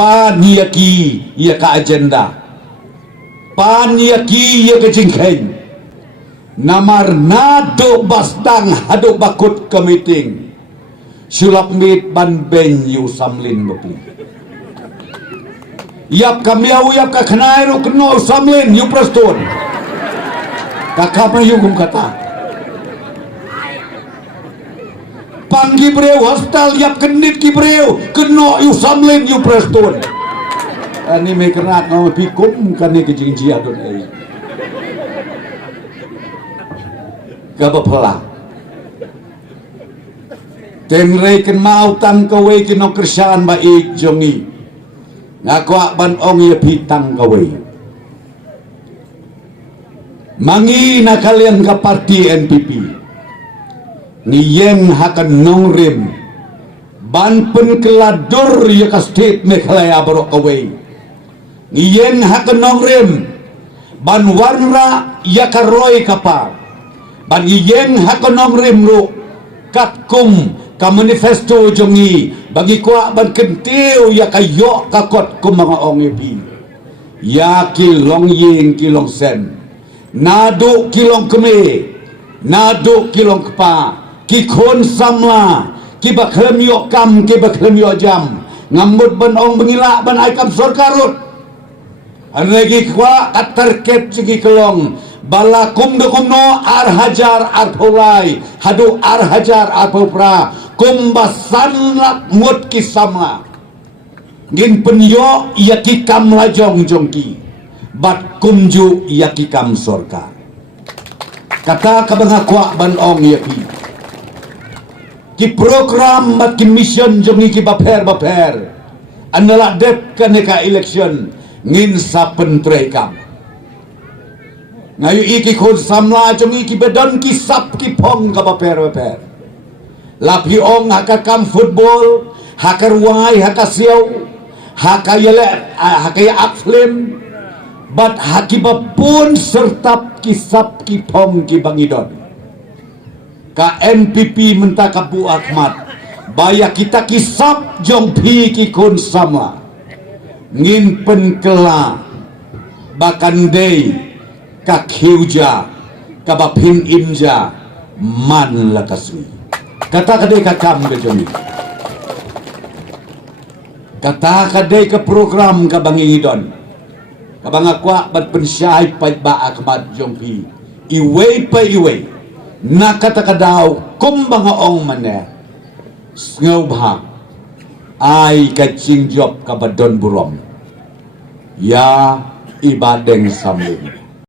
panyaki ia ka agenda, panyaki ia ka jingkhen, namar nado bastang hado bakut ke meeting, sulap mit ban ben yu samlin bapli. Yap kamiau yap ka khnai ru kno samlin yu praston. Kakap yu kum kata. Panggi breu hospital yap kenit ki breu kno yu samlin yu praston. Ani me kerat ngau pikum kan ni kejing jia don ai. Gabapala. Tengrei ken mau tan kawe kino kersan ba ik jongi. Ngakwa ban ong ya pitang kawe. Mangi na kalian ka parti NPP. Niyeng hakan nongrim. Ban penkeladur ya ka state Meghalaya barok kawe. Niyeng hakan nongrim. Ban warna ya ka roy kapar. Ban niyeng hakan nongrim ro katkum ka manifesto jongi bagi kuak ban kentiu ya kayo kakot ku mga ongipi ya kilong ying kilong sen nadu kilong keme nadu kilong kepa kikon samla ki baklem yo kam ki baklem yo jam ngamut ban ong bengila ban aikam sorkarut lagi kuak katerket segi kelong balakum dokumno ar hajar ar pulai hadu ar hajar ar pupra kumbasan lak mut kisamla ngin penyo yakikam lajong jongki bat kumju yakikam sorka kata kabangakwa ban ong yaki ki program bat ki mission jongi ki baper anala dep kaneka election ngin sa pentrekam ngayu iki khod samla jongi ki bedon ki sap ki pong ka baper lapi ong hakakam football hakarwai hakasiau hakayele hakaya akflim bat hakibapun sertap ki sap ki pong ki bangidon ka NPP menta ka Bu Ahmad baya kita ki sap jong pi ki kun samla ngin penkela bakandei kakhiuja kabapin inja man lakasmi kata kadai kakam ke jomi kata kadai ke program ka bangidon ka bangakwa bat pensyai pai ba akmat jongpi iwe pa iwe na kata kadau kum banga ong mane ngau bha ai ka ching job ka badon burom ya ibadeng samlin